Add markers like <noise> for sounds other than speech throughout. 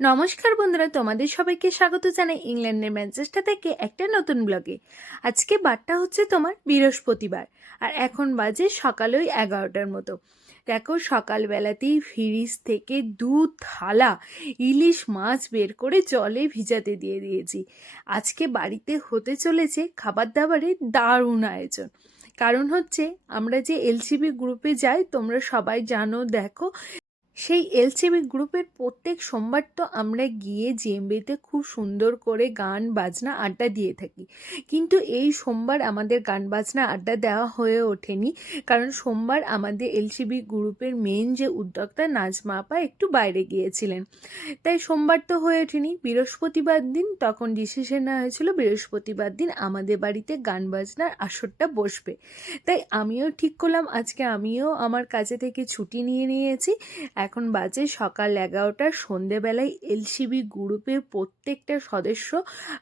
নমস্কার বন্ধুরা, তোমাদের সবাইকে স্বাগত জানাই ইংল্যান্ডের ম্যানচেস্টার থেকে একটা নতুন ব্লগে। আজকে বারটা হচ্ছে তোমার বৃহস্পতিবার, আর এখন বাজে সকাল ওই এগারোটার মতো। দেখো, সকালবেলাতেই ফ্রিজ থেকে দু থালা ইলিশ মাছ বের করে জলে ভিজাতে দিয়ে দিয়েছি। আজকে বাড়িতে হতে চলেছে খাবার দাবারের দারুণ আয়োজন। কারণ হচ্ছে, আমরা যে এলসিবি গ্রুপে যাই, তোমরা সবাই জানো, দেখো সেই এলসিবি গ্রুপের প্রত্যেক সোমবার তো আমরা গিয়ে জেএমবিতে খুব সুন্দর করে গান, বাজনা, আড্ডা দিয়ে থাকি। কিন্তু এই সোমবার আমাদের গান, বাজনা, আড্ডা দেওয়া হয়ে ওঠেনি। কারণ সোমবার আমাদের এলসিবি গ্রুপের মেন যে উদ্যোক্তা নাজমা আপা একটু বাইরে গিয়েছিলেন। তাই সোমবার তো হয়ে ওঠেনি। বৃহস্পতিবার দিন তখন ডিসিশন নেওয়া হয়েছিল, বৃহস্পতিবার দিন আমাদের বাড়িতে গান, বাজনার আসরটা বসবে। তাই আমিও ঠিক করলাম। আজকে আমিও আমার কাজে থেকে ছুটি নিয়ে নিয়েছি। এখন বাজে সকাল এগারোটার সন্ধেবেলায় এলসিবি গ্রুপের প্রত্যেকটা সদস্য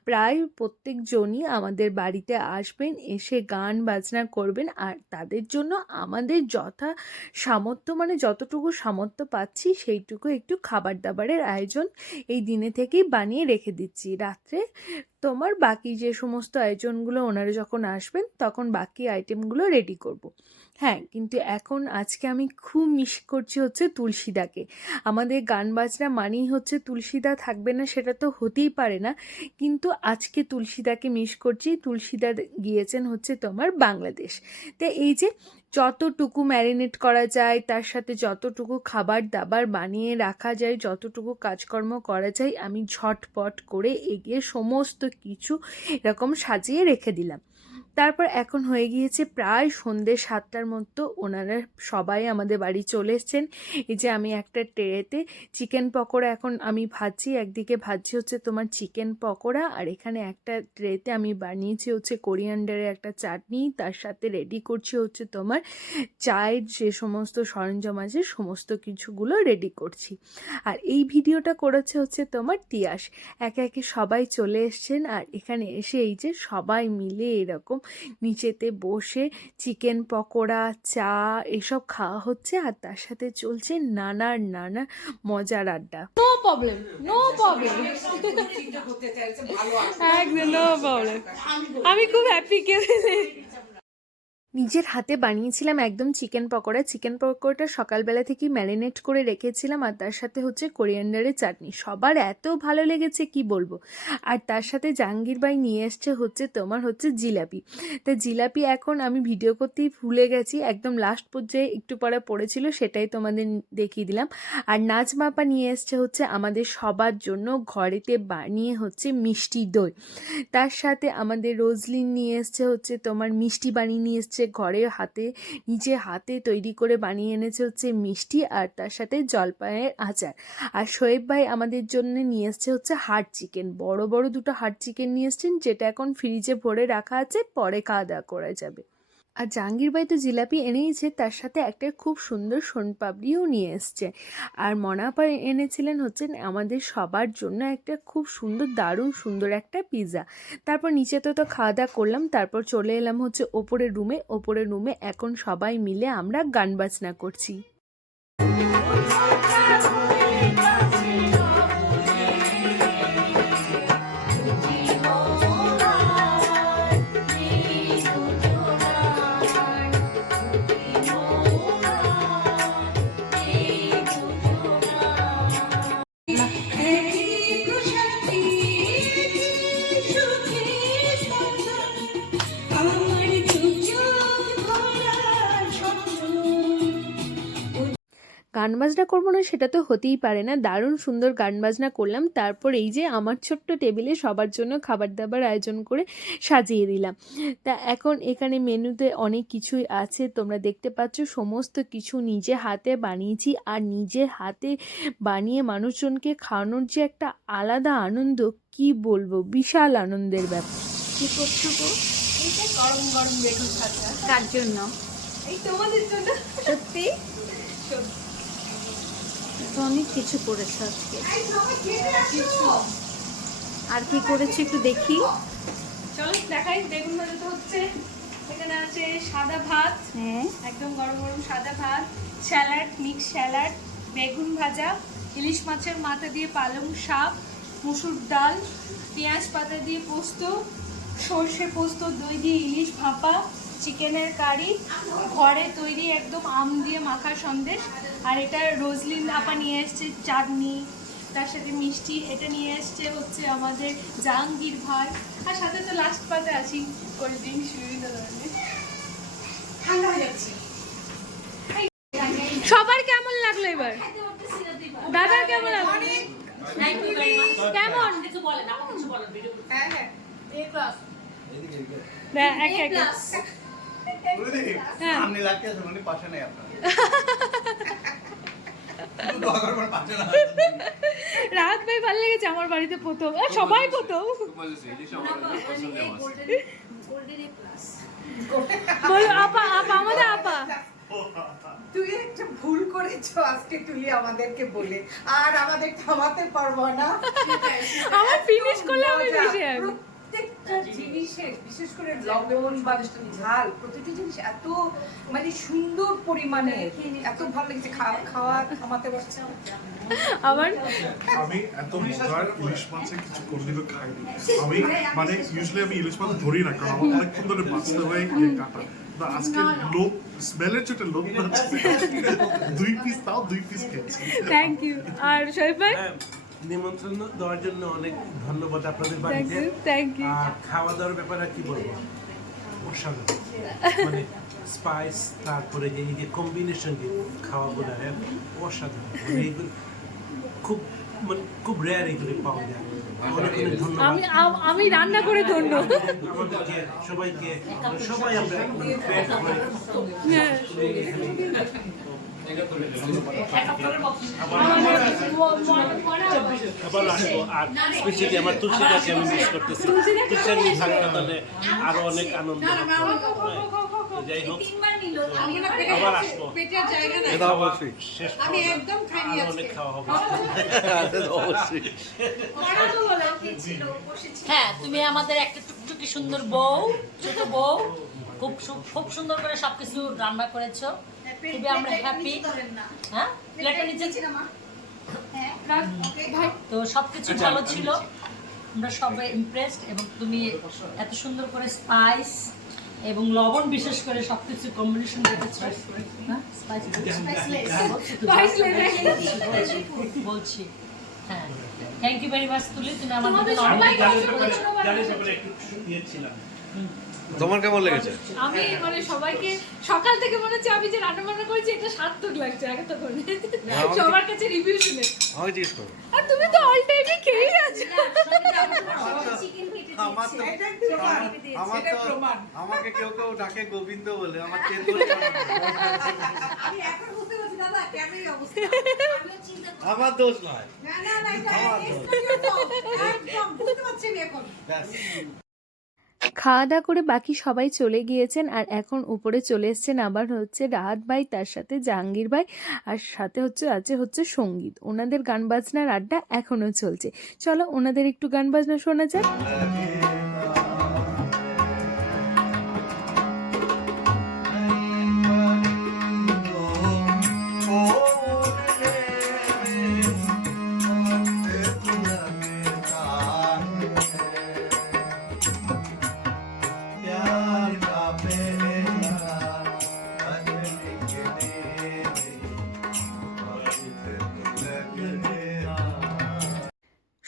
প্রায় প্রত্যেকজনই আমাদের বাড়িতে আসবেন, এসে গান বাজনা করবেন আর তাদের জন্য আমাদের যথা সামর্থ্য মানে যতটুকু সামর্থ্য পাচ্ছি সেইটুকু একটু খাবার দাবারের আয়োজন এই দিনে থেকেই বানিয়ে রেখে দিচ্ছি রাত্রে তোমার বাকি যে সমস্ত আয়োজনগুলো ওনারা যখন আসবেন, তখন বাকি আইটেমগুলো রেডি করব। হ্যাঁ কিন্তু এখন আজকে আমি খুব মিস করছি হচ্ছে তুলসীদাকে। আমাদের গান বাজনা মানেই হচ্ছে তুলসীদা থাকবে না সেটা তো হতেই পারে না। কিন্তু আজকে তুলসীদাকে মিস করছি, তুলসীদা গিয়েছেন হচ্ছে তোমার বাংলাদেশ। তো এই যে যতটুকু ম্যারিনেট করা যায়, তার সাথে যতটুকু খাবার দাবার বানিয়ে রাখা যায়, যতটুকু কাজকর্ম করা যায়, আমি ঝটপট করে এগিয়ে সমস্ত কিছু এরকম সাজিয়ে রেখে দিলাম। তারপর এখন হয়ে গিয়েছে প্রায় সন্ধ্যে সাতটার মতো ওনারা সবাই আমাদের বাড়ি চলে এসছেন। এই যে আমি একটা ট্রেতে চিকেন পকোড়া এখন আমি ভাজছি, একদিকে ভাজছি হচ্ছে তোমার চিকেন পকোড়া আর এখানে একটা ট্রেতে আমি বানিয়েছি হচ্ছে কোরিয়ান্ডারের একটা চাটনি, তার সাথে রেডি করছি হচ্ছে তোমার চায়ের যে সমস্ত সরঞ্জাম আছে সমস্ত কিছুগুলো রেডি করছি। আর এই ভিডিওটা করেছে হচ্ছে তোমার তিয়াস। একে একে সবাই চলে এসছেন আর এখানে এসে এই যে সবাই মিলে এরকম নিচেতে বসে চিকেন পকোড়া চা এসব খাওয়া হচ্ছে আর তার সাথে চলছে নানার নানা মজার আড্ডা। নো প্রবলেম নো প্রবলেম একদম নো প্রবলেম আমি খুব হ্যাপি কে নিজের হাতে বানিয়েছিলাম একদম চিকেন পকোড়া। চিকেন পকোড়াটা সকালবেলা থেকেই ম্যারিনেট করে রেখেছিলাম আর তার সাথে হচ্ছে কোরিয়ান্ডারের চাটনি। সবার এত ভালো লেগেছে, কি বলব? আর তার সাথে জাহাঙ্গীর ভাই নিয়ে এসছে হচ্ছে তোমার হচ্ছে জিলাপি। তা জিলাপি এখন আমি ভিডিও করতেই ভুলে গেছি, একদম লাস্ট পর্যায়ে একটু পরে পড়েছিল, সেটাই তোমাদের দেখিয়ে দিলাম। আর নাচ মাপা নিয়ে এসছে হচ্ছে আমাদের সবার জন্য ঘরেতে বানিয়ে হচ্ছে মিষ্টি দই। তার সাথে আমাদের রোজলিন নিয়ে এসছে হচ্ছে তোমার মিষ্টি বানিয়ে নিয়ে এসছে ঘরে হাতে, নিজে হাতে তৈরি করে বানিয়ে এনেছে হচ্ছে মিষ্টি আর তার সাথে জলপাইয়ের আচার। আর শোয়েব ভাই আমাদের জন্য নিয়ে এসছে হচ্ছে হাট চিকেন বড় বড় দুটো হাট চিকেন নিয়ে এসছেন, যেটা এখন ফ্রিজে ভরে রাখা আছে, পরে খাওয়া দাওয়া করা যাবে। আর জাহাঙ্গীর ভাই তো জিলাপি এনেইছে, তার সাথে একটা খুব সুন্দর সোনপাপড়িও নিয়ে এসছে। আর মনাপা এনেছিলেন হচ্ছেন আমাদের সবার জন্য একটা খুব সুন্দর, দারুণ সুন্দর একটা পিৎজা তারপর নিচে তো তো খাওয়া দাওয়া করলাম, তারপর চলে এলাম হচ্ছে ওপরের রুমে। ওপরের রুমে এখন সবাই মিলে আমরা গান বাজনা করছি। গান বাজনা করব না সেটা তো হতেই পারে না। দারুণ সুন্দর গান বাজনা করলাম তারপর এই যে আমার ছোট্ট টেবিলে সবার জন্য খাবার দাবার আয়োজন করে সাজিয়ে দিলাম। তা এখন এখানে মেনুতে অনেক কিছুই আছে তোমরা দেখতে পাচ্ছ সমস্ত কিছু নিজে হাতে বানিয়েছি। আর নিজের হাতে বানিয়ে মানুষজনকে খাওয়ানোর যে একটা আলাদা আনন্দ কি বলব? বিশাল আনন্দের ব্যাপার। কি করছ গরম গরম বেগুন কার জন্য? এই তোমাদের জন্য। সত্যি? তো অনেক কিছু করেছ আজকে। আর কি করেছ একটু দেখি। চলো দেখাই বেগুন ভাজা তো হচ্ছে। এখানে আছে সাদা ভাত হ্যাঁ। একদম গরম গরম সাদা ভাত স্যালাড মিক্স স্যালাড বেগুন ভাজা ইলিশ মাছের মাথা দিয়ে পালং শাক মুসুর ডাল পেঁয়াজ পাতা দিয়ে পোস্ত সর্ষে পোস্ত দই দিয়ে ইলিশ ভাপা চিকেনের কারি ঘরে তৈরি একদম আম দিয়ে মাখা সন্দেশ আর এটা রোজলিন ভাপা নিয়ে এসছে চাটনি তার সাথে মিষ্টি এটা নিয়ে এসছে হচ্ছে আমাদের জাহাঙ্গীর ভাই আর সাথে তো লাস্ট পাতে আছি কোল্ড ড্রিঙ্কস বিভিন্ন ধরনের। ঠান্ডা হয়ে যাচ্ছে। সবার কেমন লাগল এবার? দাদা কেমন লাগল? কেমন? হ্যাঁ হ্যাঁ না, এক এক হ্যাঁ। আছে মানে রাত <laughs> ভাই ভালো লেগেছে আমার বাড়িতে প্রথম। সবাই প্রথম। বলো আপা আপা আমাদের আপা। তুই একটা ভুল করেছ আজকে তুই আমাদেরকে বলে। আর আমাদের থামাতে পারব না। আমার ফিনিশ করলে আমি। বেশি আমি প্রত্যেকটা জিনিসের বিশেষ করে লবণ বা ঝাল প্রতিটি জিনিস এত মানে সুন্দর পরিমাণে এত ভালো লেগেছে খাওয়া খাওয়া থামাতে পারছে আমার আমি এত মজার ইলিশ মাছের কিছু কোনদিনও খাইনি। আমি মানে ইউজুয়ালি আমি ইলিশ মাছ ধরি না কারণ আমার অনেকক্ষণ ধরে বাঁচতে হয় কাটা। আজকে লোক স্মেলের চোটে লোক <laughs> দুই পিস তাও দুই পিস খেয়েছি। থ্যাংক ইউ আর হ্যাঁ, নিমন্ত্রণ দেওয়ার জন্য অনেক ধন্যবাদ আপনাদের বাড়িতে। আর খাওয়া দাওয়ার ব্যাপারে কি বলব? অসাধারণ। মানে স্পাইস তারপরে এই যে কম্বিনেশন যে খাওয়াগুলো হ্যাঁ, অসাধারণ। মানে এইগুলো খুব মানে খুব রেয়ার এগুলি পাওয়া যায়। ধন্যবাদ। আমি আমি রান্না করে ধন্য। সবাইকে সবাই আমরা হ্যাঁ। আবার আসব আর স্পেশালি আমার তুলসীটাকে আমি মিস করতেছি। তুলসী থাকলে তাহলে আরও অনেক আনন্দ। যাই হোক আবার আসব। এটা অবশ্যই। শেষ আমি একদম খাইনি অনেক খাওয়া হবে। তুমি আমাদের একটা টুকটুকি সুন্দর বউ ছোট বউ খুব খুব সুন্দর করে সবকিছু রান্না করেছ। খুবই আমরা হ্যাপি হ্যাঁ? প্লেটটা নিচে তো সবকিছু ভালো ছিল। আমরা সবাই ইমপ্রেসড এবং তুমি এত সুন্দর করে স্পাইস এবং লবণ বিশেষ করে সবকিছু কম্বিনেশন রেখেছো হ্যাঁ? বলছি হ্যাঁ। থ্যাংক ইউ ভেরি মাচ তুলি। তুমি আমাদের অনেক তোমার কেমন লেগেছে? আমি মানে সবাইকে সকাল থেকে মনে হচ্ছে আমি যে রান্না বান্না করেছি এটা সার্থক লাগছে এতক্ষণ সবার কাছে রিভিউ শুনে। আমাকে জিজ্ঞেস করো। আর তুমি তো অল টাইমে খেয়ে আছো। আমার তো আমার তো আমাকে কেউ কেউ ডাকে গোবিন্দ বলে আমার চেন আমি এখন বুঝতে পারছি দাদা এই অবস্থা? আমার দোষ নয়। না না না এটা একদম বুঝতে পারছি আমি এখন। খাওয়া দাওয়া করে বাকি সবাই চলে গিয়েছেন আর এখন উপরে চলে এসছেন আবার হচ্ছে রাহাত ভাই, তার সাথে জাহাঙ্গীর ভাই আর সাথে হচ্ছে, আছে হচ্ছে সংগীত। ওনাদের গান বাজনার আড্ডা এখনও চলছে। চলো ওনাদের একটু গান বাজনা শোনা যাক।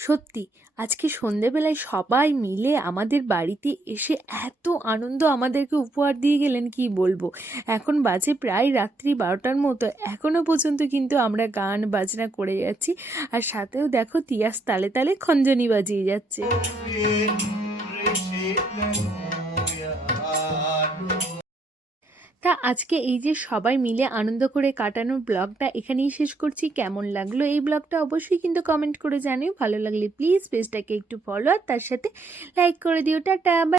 সত্যি আজকে সন্ধেবেলায় সবাই মিলে আমাদের বাড়িতে এসে এত আনন্দ আমাদেরকে উপহার দিয়ে গেলেন কি বলব এখন বাজে প্রায় রাত্রি বারোটার মতো এখনও পর্যন্ত কিন্তু আমরা গান বাজনা করে যাচ্ছি আর সাথেও দেখো তিয়াস তালে তালে খঞ্জনি বাজিয়ে যাচ্ছে তা আজকে এই যে সবাই মিলে আনন্দ করে কাটানোর ব্লগটা এখানেই শেষ করছি। কেমন লাগল এই ব্লগটা অবশ্যই কিন্তু কমেন্ট করে জানিও। ভালো লাগলে প্লিজ পেজটাকে একটু ফলো আর তার সাথে লাইক করে দিও। টাটা